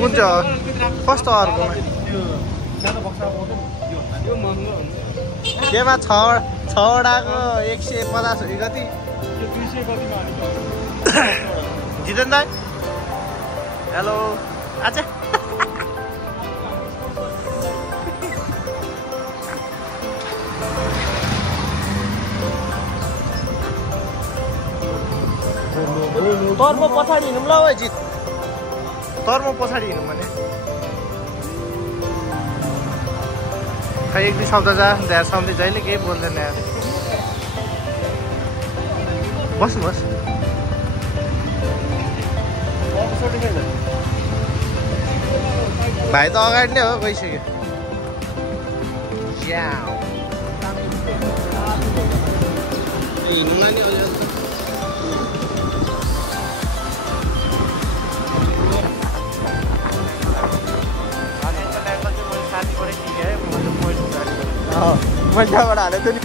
हुन्छ कस्तो अर्कोमा केमा 6वटाको 150 हो कति जितेन दाइ हेलो आच्छा तर्म पछाडि हिँडौँ ल है जित तर्म पछाडि हिँडौँ भने खै एक दुई शब्द जा ध्यान सम्झि जहिले केही बोल्दैन यार बस्नुहोस् भाइ त अगाडि नै हो गइसक्यो हिँड्नुलाई नि मजाबाट हालेको नि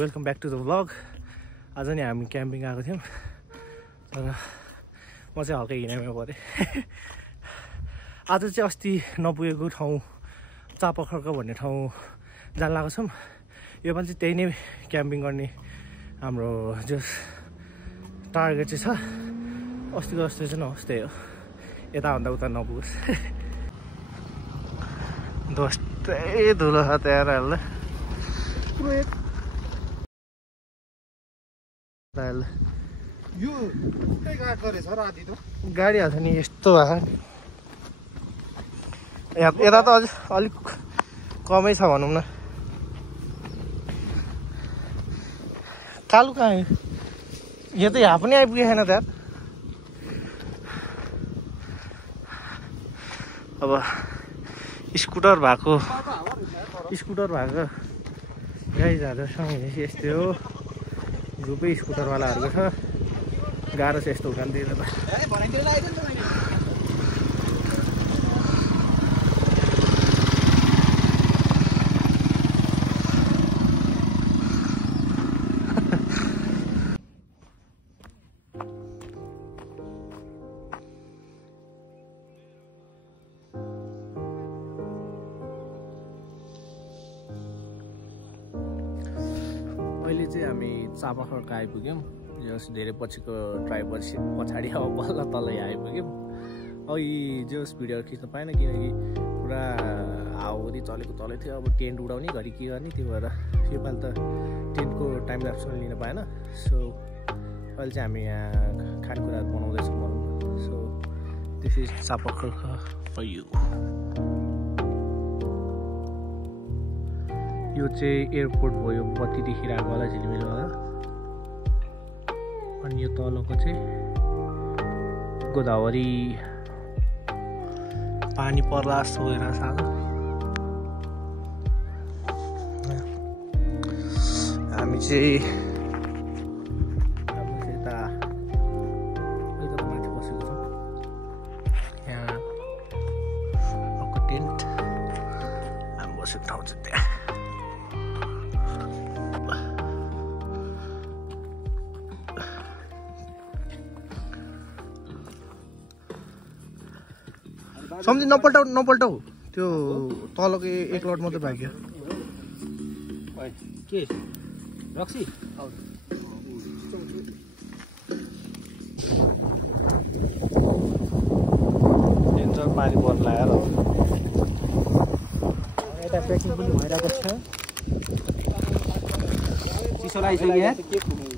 welcome back to the vlog आज नि हामी क्याम्पिङ आएको थियौँ तर म चाहिँ हल्का हिँडाइमा परेँ आज चाहिँ अस्ति नपुगेको ठाउँ चापाखर्क भन्ने ठाउँ जान लागेको छौँ योपालि चाहिँ त्यही नै क्याम्पिङ गर्ने हाम्रो जो टार्गेट चाहिँ छ अस्तिको जस्तो चाहिँ नहोस् त्यही हो यताभन्दा उता नपुगोस् दोस्तै धुलो छ त्यहाँ हाल्दा यो गाडी हाल्छ नि यस्तो भएको यता त अझ अलिक कमै छ भनौँ न कालु कहाँ यो त यहाँ पनि आइपुगेन त्यहाँ अब स्कुटर भएको गाइजहरूसँग यस्तै हो ग्रुपै स्कुटरवालाहरूको छ गाह्रो छ यस्तो उकानतिर त अहिले चाहिँ हामी चापाखर्क आइपुग्यौँ यो धेरै पछिको ड्राइभ पछाडि अब बल्ल तल आइपुग्यौँ अघि जो भिडियो खिच्न पाएन किनकि पुरा हावाहुरी चलेको तलै थियो अब टेन्ट उडाउने घरि के गर्ने त्यो भएर योपालि त टेन्टको टाइम ल्याप्स लिन पाएन सो अहिले चाहिँ हामी यहाँ खानेकुराहरू बनाउँदैछौँ भनौँ so this is Chapakharka for you यो चाहिँ एयरपोर्ट भयो बत्ती देखिरहेको होला झिलिमिलवाला अनि यो तलको चाहिँ गोदावरी पानी पर्ला जस्तो गएर सानो हामी चाहिँ यता माथि बसेको छौँ यहाँ अर्को टेन्ट हामी बसेको ठाउँ चाहिँ त्यहाँ सम्झि नपल्टाउ त्यो तलको एक लट मात्रै भाग्यो के रक्सी डेन्जर पानी पर्न लाग्यो यता प्याकिङ पनि भइरहेको छ चिसो लागिसक्यो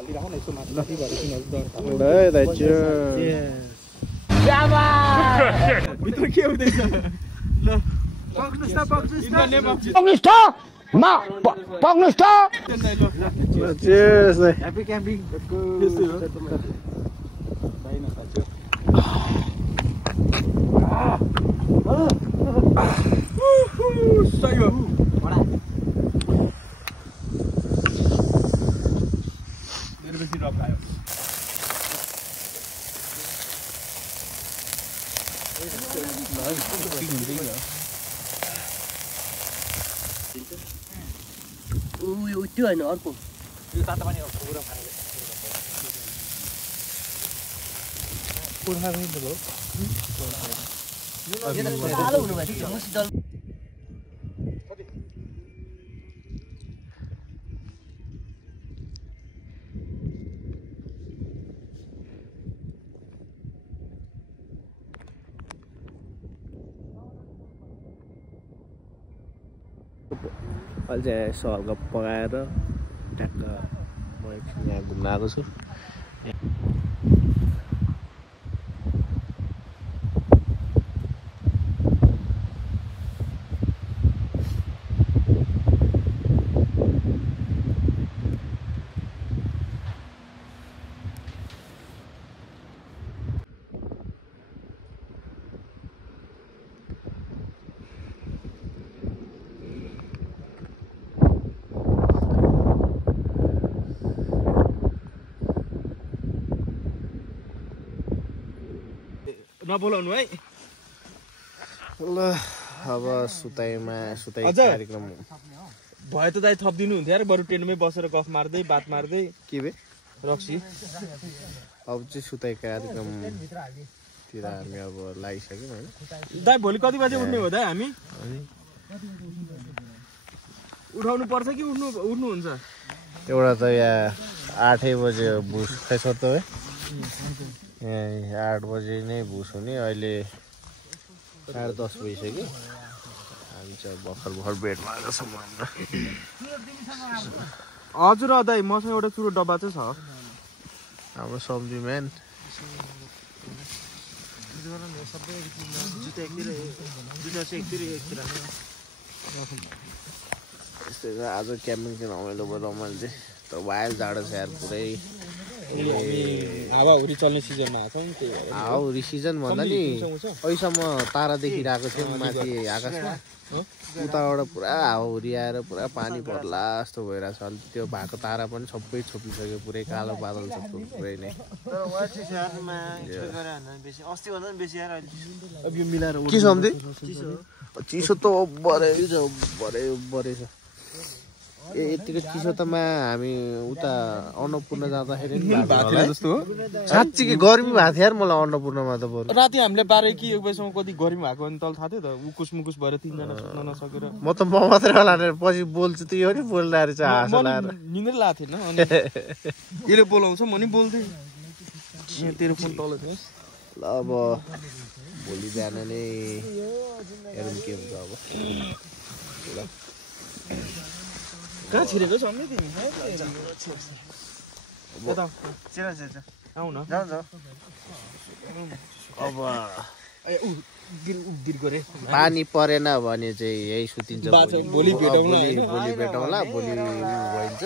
हालिराख न यसो माथि लथि भएर किन ल दाइ चियर्स भित्र के हुँदैछ ल पक्नुस् त चियर्स दाइ ह्यापी क्याम्पिङ सही हो मेरो बेसी रफ आयो त्यो होइन अर्को यो तातो पानी पुरा खाने पुरा खाने त हो कालो हुनु भयो मसिदल अहिले चाहिँ यसो हल्का पकाएर ट्याक्क म एकछिन यहाँ घुम्न आएको छु नबोलाउनु है ल अब सुताइ कार्यक्रम भयो त दाइ थपिदिनु हुन्थ्यो यार बरु टेन्टमै बसेर गफ मार्दै बात मार्दै के बे रक्सी अब चाहिँ सुताइ कार्यक्रमतिर हामी अब लागिसक्यौँ होइन दाइ भोलि कति बजे उठ्ने हो दाइ हामी उठाउनु पर्छ कि उठ्नुहुन्छ एउटा त यहाँ 8 बजे भुस खाइसक्यो त है 8 बजे नै भुस हुने अहिले 10:30 भइसक्यो हामी चाहिँ भर्खर बेडमा आएको छौँ हजुर दाइ मसँग एउटा चुरो डब्बा चाहिँ छ हाम्रो सब्जी म्यान यस्तै आज क्याम्पिङ चाहिँ रमाइलो भयो रमाइलो चाहिँ तर वाइल्ड जाडो छ यार पुरै हावाहुरी चल्ने सिजनमा आएको नि त्यही भएर हावाहुरी सिजन भन्दा नि अहिलेसम्म तारा देखिरहेको थियो माथि आकाशमा उताबाट पुरा हावाहुरी आएर पुरा पानी पर्ला जस्तो भइरहेको छ अहिले त्यो भएको तारा पनि सबै छोपिसक्यो पुरै कालो बादल छ पुरै नै के सम्झे चिसो त बढे छ यतिको चिसो त हामी उता अन्नपूर्ण जाँदाखेरि साँच्ची कि गर्मी भएको थियो यार मलाई अन्नपूर्णमा त बरु राति हामीले 12 कि 1 बजीसम्म कति गर्मी भएको अनि तल थाहा थियो त उकुस मुकुस भएर 3 जना सुत्न नसकेर म त मात्रै होला पछि बोल्छु त यो नि बोल्दाखेरि चाहिँ हाँस लाएर निन्द्रै लागेको थिएन अनि यसले बोलाउँछ म नि बोल्थेँ तेरो फोन तल थियो ल अब भोलि बिहान नै हेरौँ के हुन्छ अब कहाँ छिरेको सम्मै तिमी आउ न अब पानी परेन भने चाहिँ यही सुतिन्छ भोलि भेटौँला भोलि भइन्छ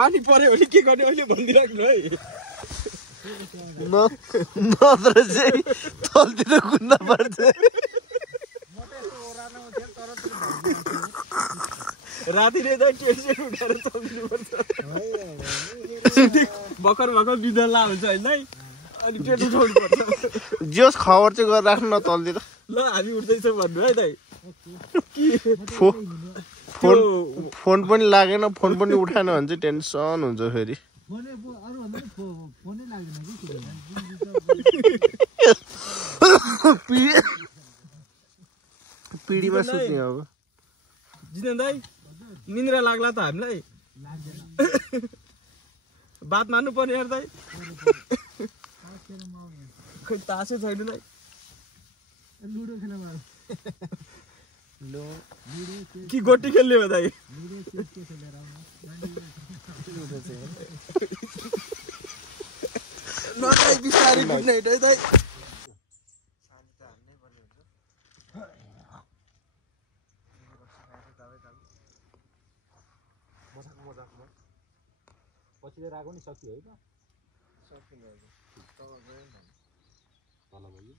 पानी पर्यो भने के गर्ने अहिले भनिदिइराख्नु है नत्र चाहिँ तलतिर कुद्न पर्छ राति नै टेन्सन उठाएर चल्दिनु पर्छ भर्खर बिदा ला हुन्छ होइन है अनि टेन्सन उठाउनु पर्छ जोस् खबर चाहिँ गरेर राख्नु न तलतिर ल हामी उठ्दैछौँ भन्नु है दाइ फोन पनि लागेन फोन पनि उठाएन भने चाहिँ टेन्सन हुन्छ फेरि पिडीमा सुत्ने अब जितेन दाइ निन्द्रा लाग्ला त हामीलाई बात मान्नु पर्ने यार दाइ खै तासै छैन दाइ कि गोटी खेल्ने हो दाइ नदाइ बिस्तारै गुड नाइट है दाइ पछि राख्नु नि सकियो है त सकिन्छ तल भयो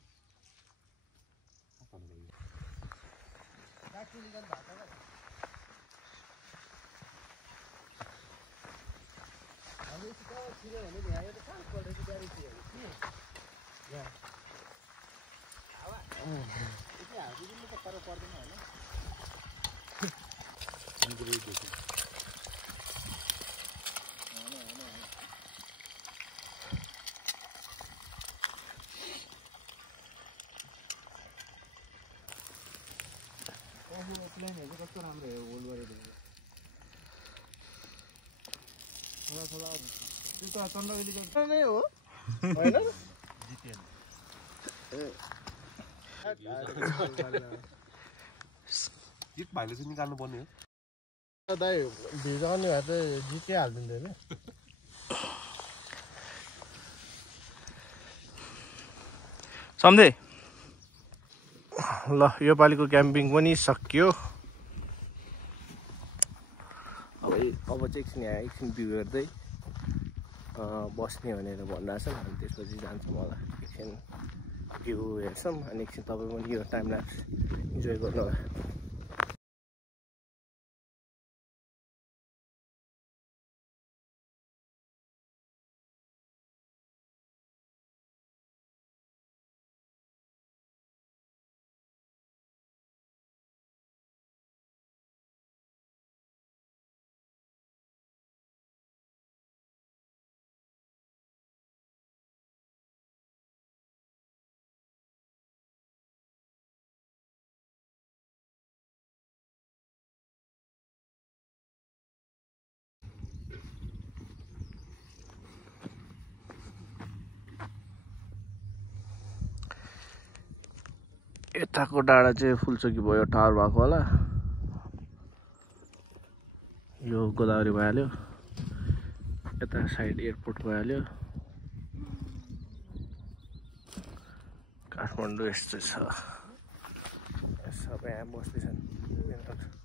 कस्तो राम्रो हो होल गरेको थोडा थोडा त्यो त चन्द्रवेलीको नै हो हैन जित भाइले चाहिँ निकाल्नु पर्ने हो दाइ भिजाउने भए त जितै हाल्दिन्थ्यो नि सम्झे ल यो पालिको क्याम्पिङ पनि सकियो अब चाहिँ एकछिन यहाँ एकछिन भ्यू हेर्दै बस्ने भनेर भनिरहेको छन् अनि त्यसपछि जान्छौँ होला एकछिन भ्यू हेर्छौँ अनि एकछिन तपाईँ पनि यो टाइम ल्याप्स इन्जोय गर्नु होला यताको डाँडा चाहिँ फुलचोकी भयो टावर भएको होला यो गोदावरी भइहाल्यो यता साइड एयरपोर्ट भइहाल्यो काठमाडौँ यस्तो छ सबै यहाँ बस्दैछन्